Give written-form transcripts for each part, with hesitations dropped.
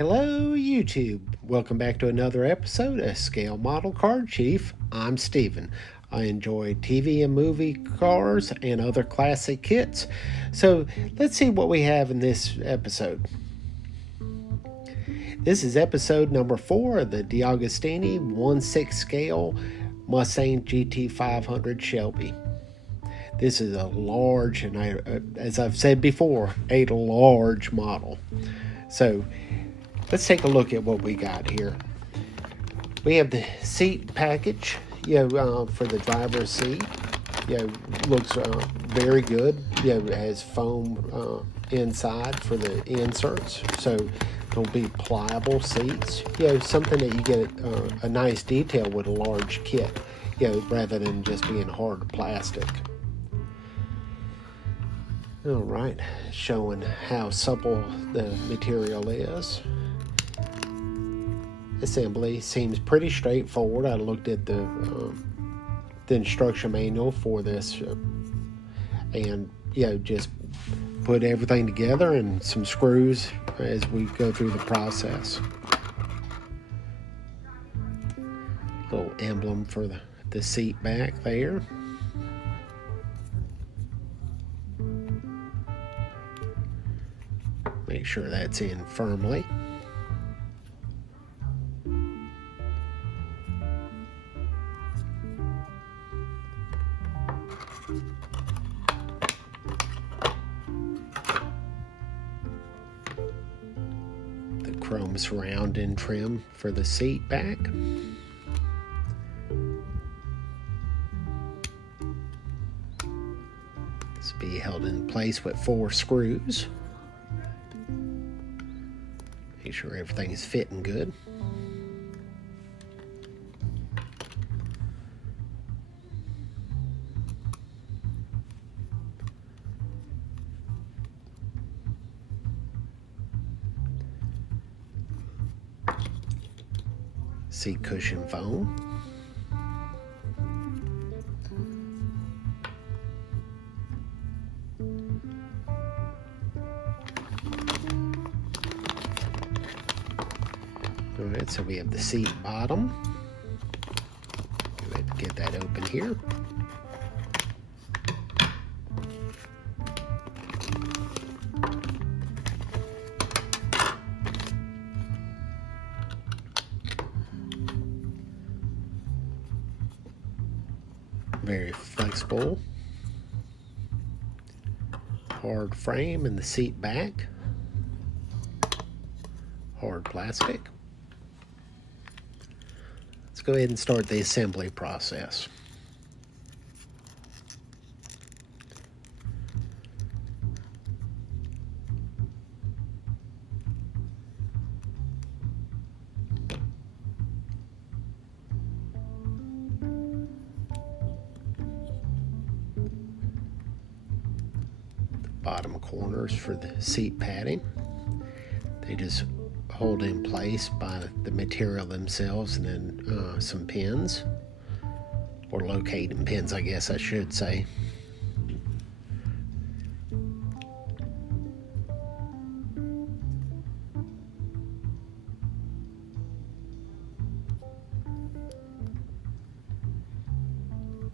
Hello, YouTube. Welcome back to another episode of Scale Model Car Chief. I'm Steven. I enjoy TV and movie cars and other classic kits. So let's see what we have in this episode. This is episode number 4 of the DeAgostini 1/6 scale Mustang GT500 Shelby. This is a large, and as I've said before, a large model. So let's take a look at what we got here. We have the seat package, for the driver's seat. Looks very good. It has foam inside for the inserts, so it'll be pliable seats. Something that you get a nice detail with a large kit. Rather than just being hard plastic. All right, showing how supple the material is. Assembly seems pretty straightforward. I looked at the instruction manual for this, and just put everything together and some screws as we go through the process. Little emblem for the seat back there. Make sure that's in firmly. The chrome surrounding trim for the seat back. This will be held in place with 4 screws. Make sure everything is fitting good. Seat cushion foam. Alright, so we have the seat bottom. Go ahead and get that open here. Very flexible. Hard frame in the seat back. Hard plastic. Let's go ahead and start the assembly process. Bottom corners for the seat padding. They just hold in place by the material themselves, and then some pins, or locating pins, I guess I should say.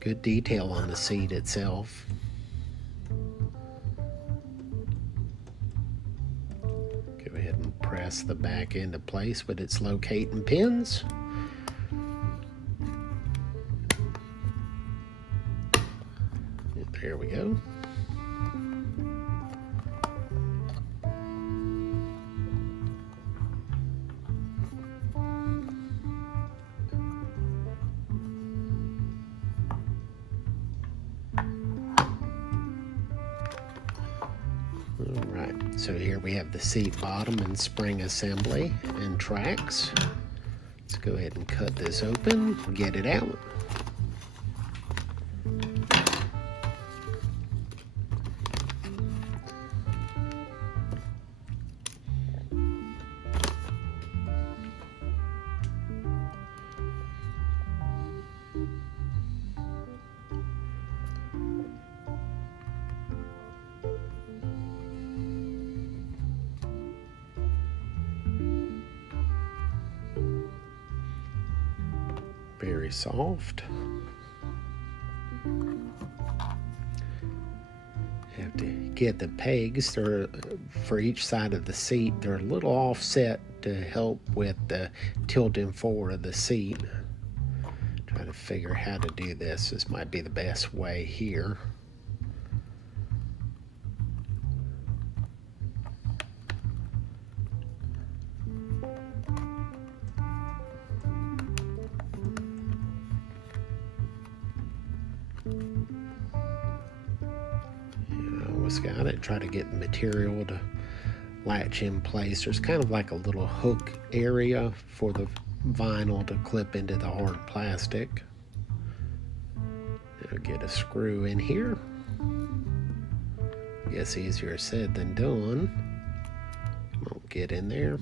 Good detail on the seat itself. Press the back into place with its locating pins. There we go. Alright, so here we have the seat bottom and spring assembly and tracks. Let's go ahead and cut this open and get it out. Very soft. You have to get the pegs. They're for each side of the seat. They're a little offset to help with the tilting forward of the seat. Try to figure how to do this. This might be the best way here. Almost got it. Try to get the material to latch in place. There's kind of like a little hook area for the vinyl to clip into the hard plastic. I'll get a screw in here. I guess easier said than done. Won't get in there.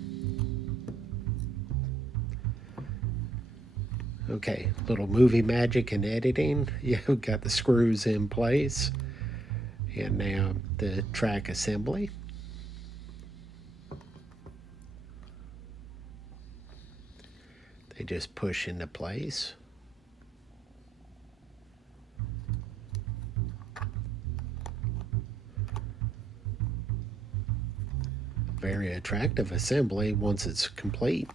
Okay, little movie magic and editing. You've got the screws in place. And now the track assembly. They just push into place. Very attractive assembly once it's complete.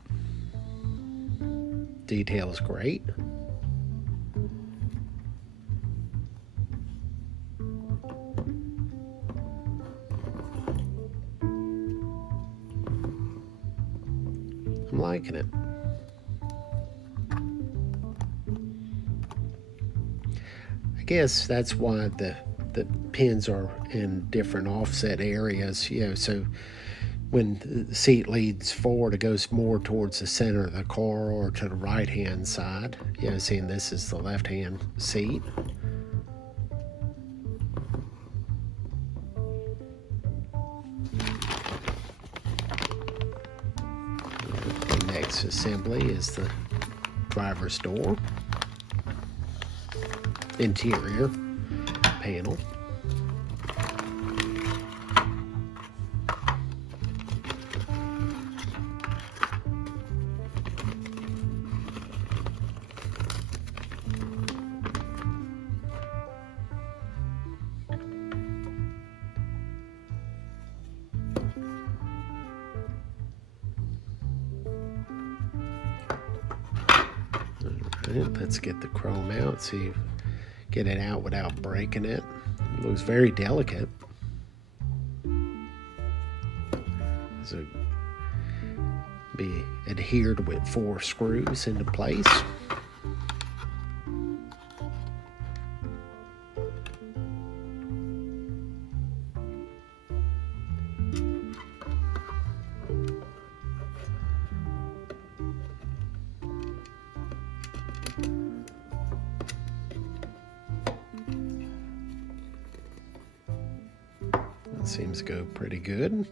Detail's great. I'm liking it. I guess that's why the pins are in different offset areas, you know, so when the seat leads forward, it goes more towards the center of the car or to the right-hand side. You know, seeing this is the left-hand seat. The next assembly is the driver's door. Interior panel. Let's get the chrome out, see if get it out without breaking it. It looks very delicate. So be adhered with 4 screws into place. Seems to go pretty good.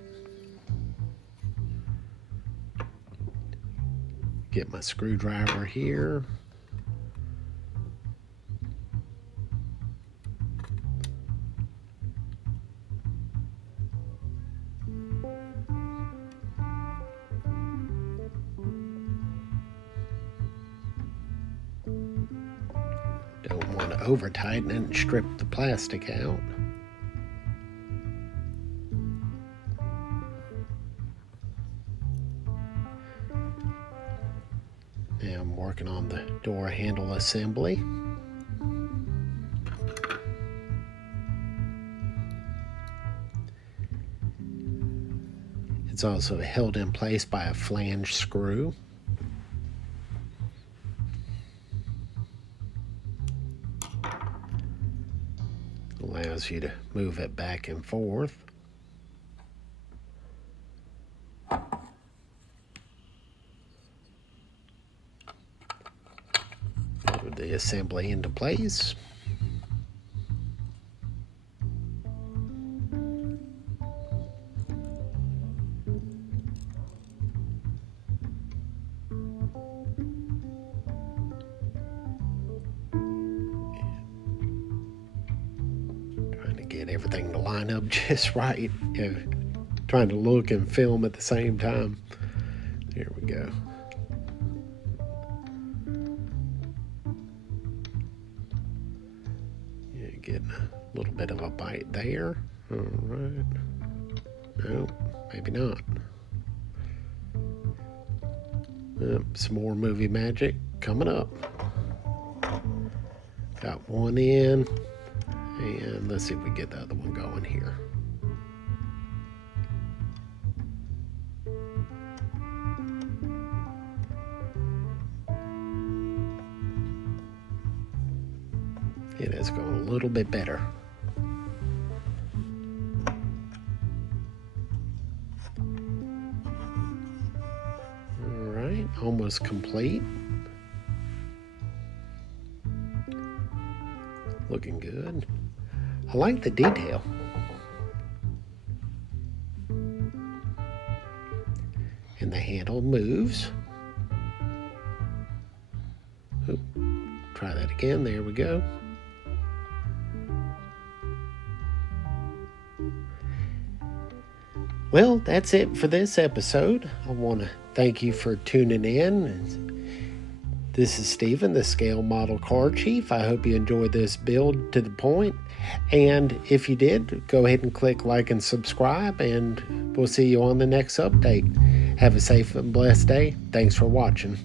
Get my screwdriver here. Don't want to over tighten it and strip the plastic out. Now I'm working on the door handle assembly. It's also held in place by a flange screw. Allows you to move it back and forth. Put the assembly into place. Get everything to line up just right. You know, trying to look and film at the same time. Here we go. getting a little bit of a bite there. All right. No, maybe not. Some more movie magic coming up. Got one in, and let's see if we get the other one going here. It is going a little bit better. All right, almost complete. Looking good. I like the detail. And the handle moves. Oop, try that again. There we go. Well, that's it for this episode. I want to thank you for tuning in. This is Stephen, the Scale Model Car Chief. I hope you enjoyed this build to the point. And if you did, go ahead and click like and subscribe, and we'll see you on the next update. Have a safe and blessed day. Thanks for watching.